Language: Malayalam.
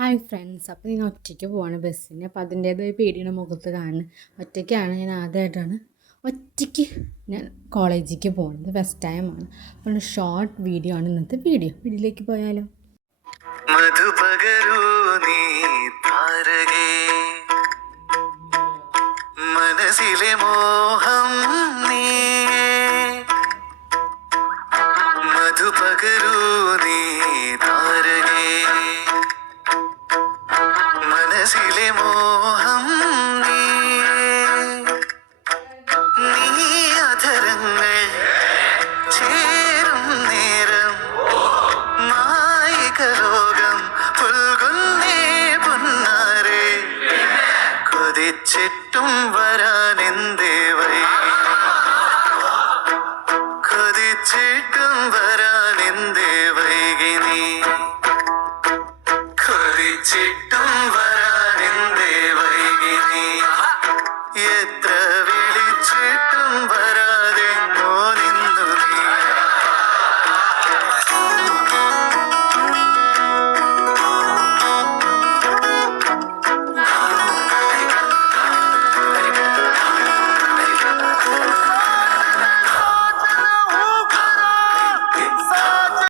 ഹായ് ഫ്രണ്ട്സ്, അപ്പോൾ ഞാൻ ഒറ്റയ്ക്ക് പോവാണ് ബസ്സിന്. അപ്പോൾ അതിൻ്റേതായ പേടിയുടെ മുഖത്ത് കാണുന്നത്. ഒറ്റയ്ക്കാണ്, ഞാൻ ആദ്യമായിട്ടാണ് ഒറ്റയ്ക്ക് ഞാൻ കോളേജിലേക്ക് പോകുന്നത്. ഫസ്റ്റ് ടൈമാണ്. അപ്പോൾ ഷോർട്ട് വീഡിയോ ആണ് ഇന്നത്തെ വീഡിയോയിലേക്ക് പോയാലോ. മധുപകരൂ നീ താരകേ, മനസ്സിലെ മോഹം നീ, മധുപകരൂ നീ താരകേ, മനസ്സിലെ മോഹം നീ, നീ അധരങ്ങൾ ചേരും നേരം മായികലോകം പുൽകുന്നേ പൊന്നാരെ, കൊതിച്ചിട്ടും വരാനെന്തേ വൈകി, കൊതിച്ചിട്ടും വരാനെന്തേ വൈകി നീ, കൊതിച്ചിട്ടും വരാ